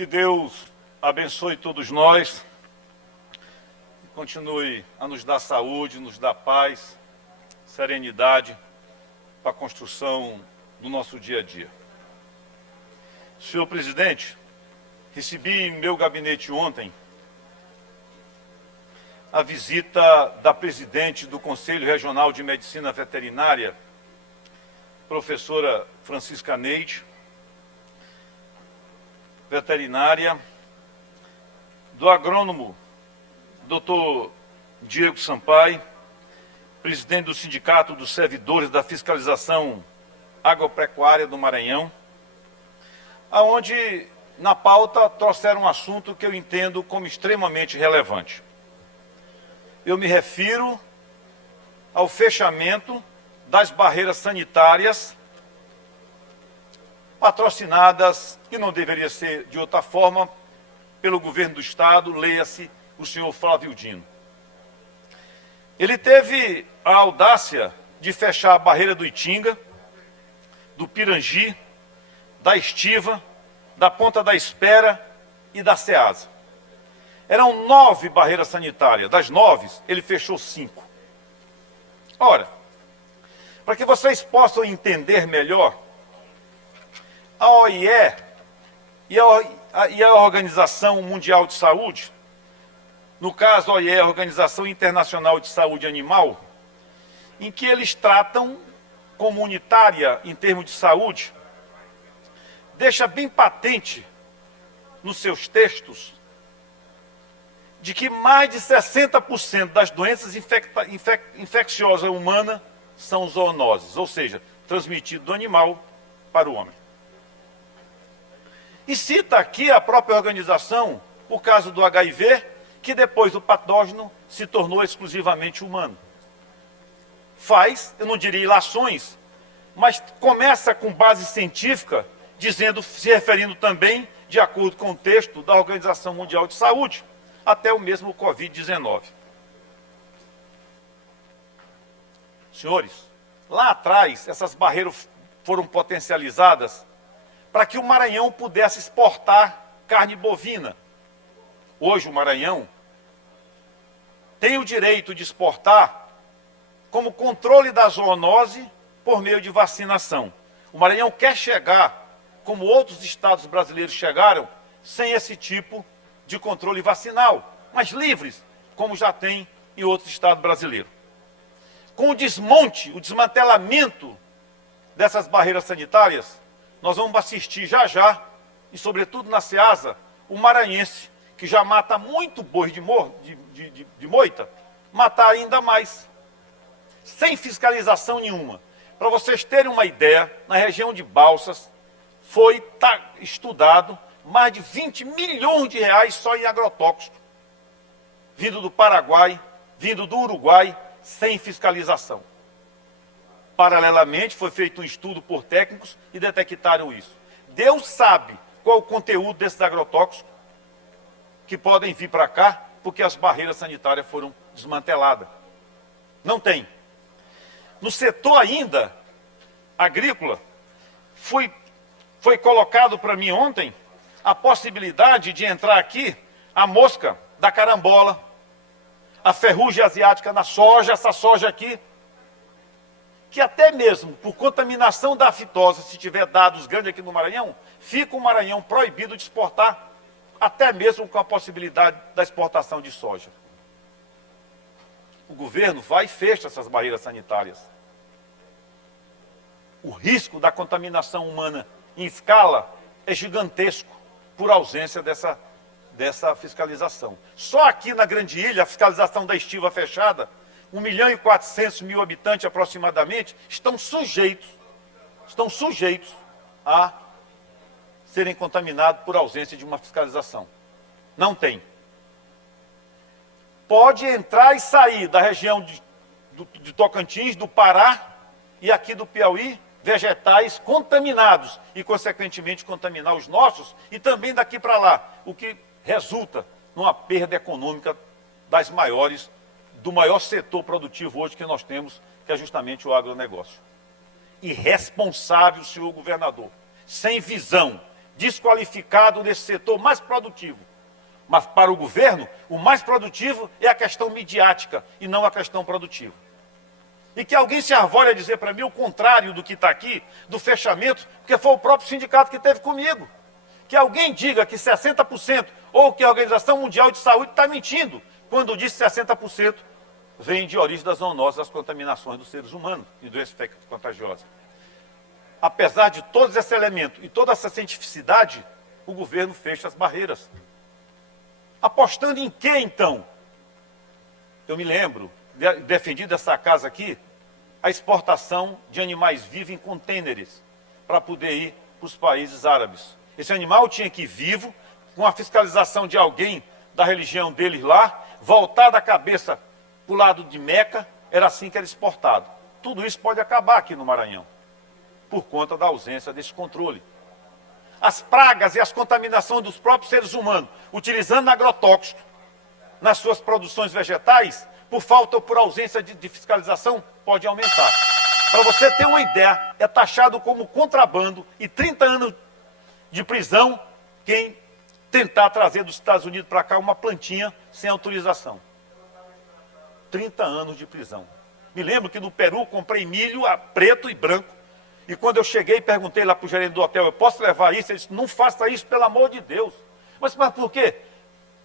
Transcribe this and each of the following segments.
Que Deus abençoe todos nós, continue a nos dar saúde, nos dar paz, serenidade para a construção do nosso dia a dia. Senhor presidente, recebi em meu gabinete ontem a visita da presidente do Conselho Regional de Medicina Veterinária, professora Francisca Neide, veterinária, do agrônomo Dr. Diego Sampaio, presidente do Sindicato dos Servidores da Fiscalização Agropecuária do Maranhão, aonde na pauta trouxeram um assunto que eu entendo como extremamente relevante. Eu me refiro ao fechamento das barreiras sanitárias patrocinadas, e não deveria ser de outra forma, pelo governo do estado, leia-se o senhor Flávio Dino. Ele teve a audácia de fechar a barreira do Itinga, do Pirangi, da Estiva, da Ponta da Espera e da Ceasa. Eram 9 barreiras sanitárias, das 9, ele fechou 5. Ora, para que vocês possam entender melhor, a OIE e a Organização Mundial de Saúde, no caso a OIE, a Organização Internacional de Saúde Animal, em que eles tratam comunitária em termos de saúde, deixa bem patente nos seus textos de que mais de 60% das doenças infecciosas humanas são zoonoses, ou seja, transmitido do animal para o homem. E cita aqui a própria organização o caso do HIV, que depois do patógeno se tornou exclusivamente humano. Faz, eu não diria ilações, mas começa com base científica, dizendo, se referindo também, de acordo com o texto da Organização Mundial de Saúde, até o mesmo Covid-19. Senhores, lá atrás, essas barreiras foram potencializadas para que o Maranhão pudesse exportar carne bovina. Hoje o Maranhão tem o direito de exportar como controle da zoonose por meio de vacinação. O Maranhão quer chegar, como outros estados brasileiros chegaram, sem esse tipo de controle vacinal, mas livres, como já tem em outros estados brasileiros. Com o desmonte, o desmantelamento dessas barreiras sanitárias, nós vamos assistir já já, e sobretudo na Ceasa, o maranhense, que já mata muito boi de moita, matar ainda mais, sem fiscalização nenhuma. Para vocês terem uma ideia, na região de Balsas, foi estudado mais de 20 milhões de reais só em agrotóxico, vindo do Paraguai, vindo do Uruguai, sem fiscalização. Paralelamente, foi feito um estudo por técnicos e detectaram isso. Deus sabe qual o conteúdo desses agrotóxicos que podem vir para cá, porque as barreiras sanitárias foram desmanteladas. Não tem. No setor ainda agrícola, foi colocado para mim ontem a possibilidade de entrar aqui a mosca da carambola, a ferrugem asiática na soja, essa soja aqui, que até mesmo por contaminação da aftosa, se tiver dados grandes aqui no Maranhão, fica o Maranhão proibido de exportar, até mesmo com a possibilidade da exportação de soja. O governo vai e fecha essas barreiras sanitárias. O risco da contaminação humana em escala é gigantesco por ausência dessa fiscalização. Só aqui na Grande Ilha, a fiscalização da estiva fechada, 1.400.000 habitantes aproximadamente, estão sujeitos a serem contaminados por ausência de uma fiscalização. Não tem. Pode entrar e sair da região de Tocantins, do Pará e aqui do Piauí, vegetais contaminados e, consequentemente, contaminar os nossos e também daqui para lá, o que resulta numa perda econômica do maior setor produtivo hoje que nós temos, que é justamente o agronegócio. Irresponsável, senhor governador, sem visão desqualificado nesse setor mais produtivo. Mas para o governo, o mais produtivo é a questão midiática e não a questão produtiva. E que alguém se arvore a dizer para mim o contrário do que está aqui, do fechamento, porque foi o próprio sindicato que teve comigo. Que alguém diga que 60% ou que a Organização Mundial de Saúde está mentindo, quando diz 60% vem de origem das zoonoses, das contaminações dos seres humanos e doenças contagiosas. Apesar de todos esses elementos e toda essa cientificidade, o governo fecha as barreiras. Apostando em quê, então? Eu me lembro, defendi dessa casa aqui, a exportação de animais vivos em contêineres para poder ir para os países árabes. Esse animal tinha que ir vivo, com a fiscalização de alguém da religião deles lá, voltar da cabeça para o lado de Meca, era assim que era exportado. Tudo isso pode acabar aqui no Maranhão, por conta da ausência desse controle. As pragas e as contaminações dos próprios seres humanos, utilizando agrotóxicos nas suas produções vegetais, por falta ou por ausência de fiscalização, pode aumentar. Para você ter uma ideia, é taxado como contrabando e 30 anos de prisão quem tentar trazer dos Estados Unidos para cá uma plantinha sem autorização. 30 anos de prisão. Me lembro que no Peru comprei milho preto e branco. E quando eu cheguei e perguntei lá para o gerente do hotel, eu posso levar isso? Ele disse, não faça isso, pelo amor de Deus. Mas por quê?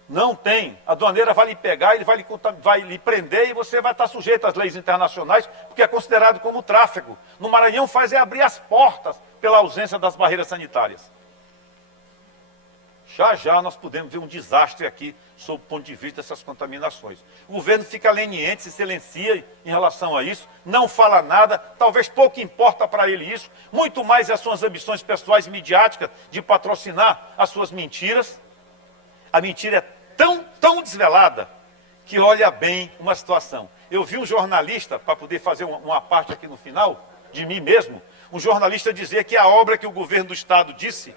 Não tem. A aduaneira vai lhe pegar, ele vai lhe prender e você vai estar sujeito às leis internacionais, porque é considerado como tráfico. No Maranhão faz é abrir as portas pela ausência das barreiras sanitárias. Já nós podemos ver um desastre aqui, sob o ponto de vista dessas contaminações. O governo fica leniente, se silencia em relação a isso, não fala nada, talvez pouco importa para ele isso, muito mais as suas ambições pessoais e midiáticas de patrocinar as suas mentiras. A mentira é tão desvelada que olha bem uma situação. Eu vi um jornalista, para poder fazer uma parte aqui no final, de mim mesmo, um jornalista dizer que a obra que o governo do Estado disse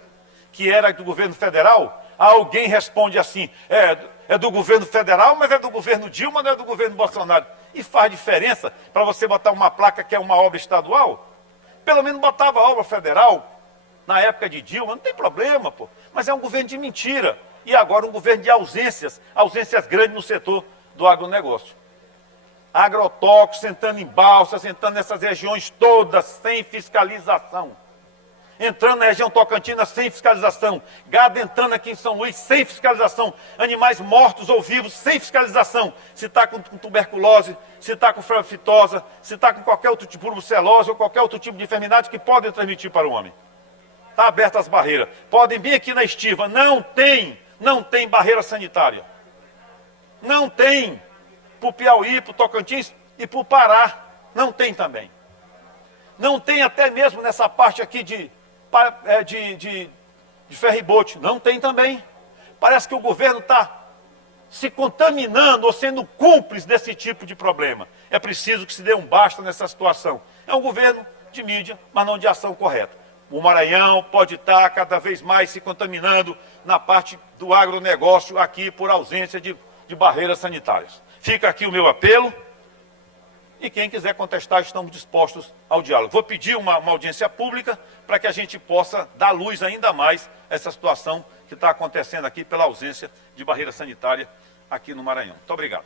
que era do governo federal, alguém responde assim, é do governo federal, mas é do governo Dilma, não é do governo Bolsonaro. E faz diferença para você botar uma placa que é uma obra estadual? Pelo menos botava a obra federal, na época de Dilma, não tem problema, pô. Mas é um governo de mentira. E agora um governo de ausências grandes no setor do agronegócio. Agrotóxicos, sentando em balsas, sentando nessas regiões todas, sem fiscalização. Entrando na região Tocantina sem fiscalização, gado entrando aqui em São Luís sem fiscalização, animais mortos ou vivos sem fiscalização, se está com tuberculose, se está com febrofitosa, se está com qualquer outro tipo de brucelose ou qualquer outro tipo de enfermidade que podem transmitir para o homem. Está abertas as barreiras. Podem vir aqui na estiva, não tem barreira sanitária. Não tem para o Piauí, para o Tocantins e para o Pará, não tem também. Não tem até mesmo nessa parte aqui de ferry-boat, não tem também. Parece que o governo está se contaminando ou sendo cúmplice desse tipo de problema. É preciso que se dê um basta nessa situação. É um governo de mídia, mas não de ação correta. O Maranhão pode estar cada vez mais se contaminando na parte do agronegócio aqui por ausência de barreiras sanitárias. Fica aqui o meu apelo. E quem quiser contestar, estamos dispostos ao diálogo. Vou pedir uma audiência pública para que a gente possa dar luz ainda mais a essa situação que está acontecendo aqui pela ausência de barreira sanitária aqui no Maranhão. Muito obrigado.